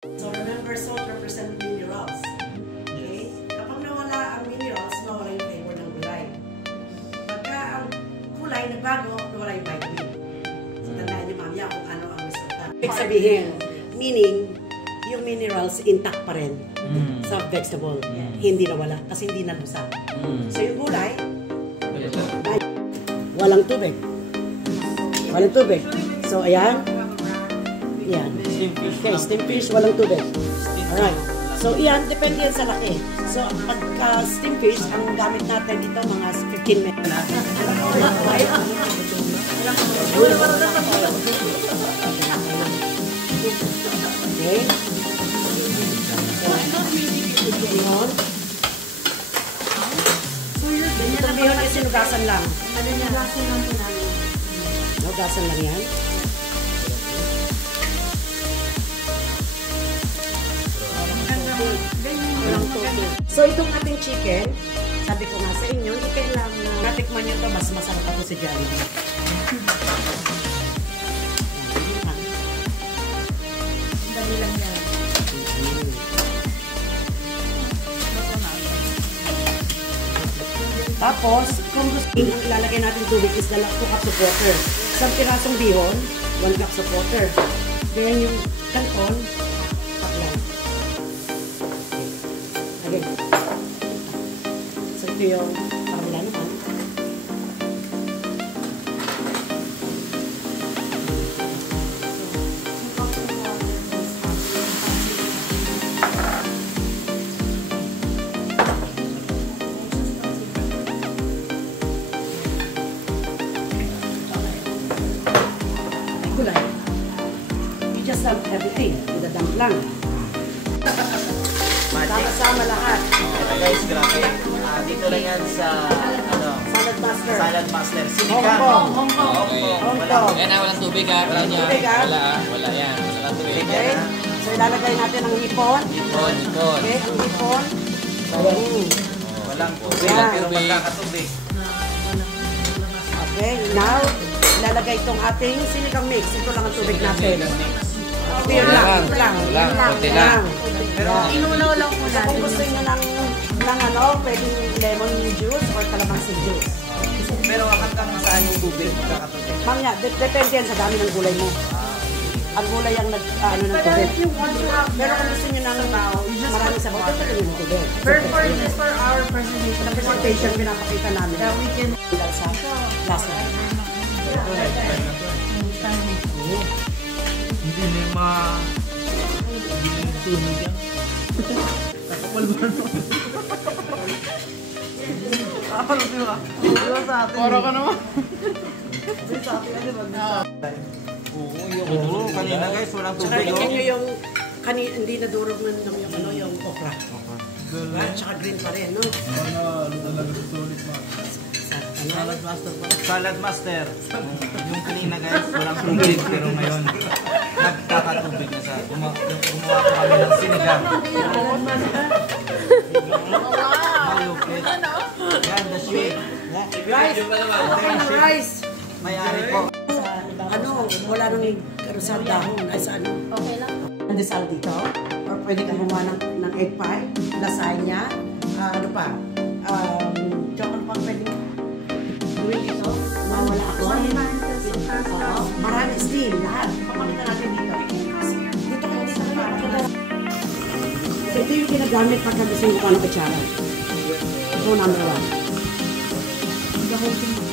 So remember, salt represent minerals. Okay? Kapag nawala ang minerals, nawala yung flavor ng gulay. Pagka ang kulay nagbago, nawala yung vitamin. So tandaan niyo mamaya kung ano ang resulta. Ibig sabihin, meaning, yung minerals intact pa rin sa vegetable. Hindi nawala kasi hindi nalusa. So yung gulay, walang tubig. Walang tubig. So ayan. Yan. Okay, steamed fish, walang tubig. Alright. So yan, depende yan sa laki. So pagka steamed fish, ang gamit natin dito mga 15 minutes. Okay. Yun. Itong bihon ay sinugasan lang. Sinugasan lang po namin. Sinugasan lang yan. Walang tubig. So itong ating chicken, sabi ko nga sa inyo, hindi kailangan natikman nyo ito, mas masarap ako sa Jollibee. Dali lang yan. Tapos, kung gusto nyo, ilalagay natin tubig is 2 cups of water. Isang pirasong bihon, 1 cups of water. Then yung kanton, lang. Okay. Again. So ito yung parang naman. You just dump everything. Idadump lang. Sama-sama lahat. Guys, grabe. Dito lang yan sa Salad Master. Salad Master. Sinigang. Hong Kong. Ayan walang tubig ha. Walang tubig ha. Wala yan. Walang tubig. Okay. So ilalagay natin ang hipon. Hipon. Okay, ang hipon. Walang tubig. Pero magkakatubig. Okay, now ilalagay itong ating sinigang mix. Ito lang ang tubig natin. Ito yun lang. Konti lang. Pero Inunaw lang po natin. Kung gusto nyo ng pwedeng lemon juice or calamansi juice. pero hanggang saan yung tubig magkakatubig? Mangya, depende yan sa dami ng gulay mo. Ang gulay ang ng tubig. Pero kung gusto nyo ng maraming sabaw, ito yung tubig. For our presentation. Sa presentation, pinapakita namin. That we can... Sa last one. Hindi na tunog yan. Takapal ba no? Ano diba? Diba sa atin? Para ka naman. Sa atin na diba? Oo, kanina guys, walang Tsaka tubig. tingnan nyo yung hindi nadurog ng yung okra. Tsaka green pa rin, no? Talaga sa solid man. Salad master pa. Salad Master. Yung kanina guys, walang tubig. Pero ngayon, nagkakatubig na sa gumawa ko kami ng sinigang. Malupit. Yan, the shape. Rice! Okay na rice! May-ari po. Wala nang karusal dahon. Ay sa ano? Okay lang. Pandesal dito. Or pwede ka gumawa ng egg pie, lasagna, ano pa? Chocolate pang pwede gawin dito. Wala ako. Marami steam, lahat. Papakita natin dito. Dito kayo dito. So ito yung ginagamit pagka gusto mo ng kutsara. Ito number 1.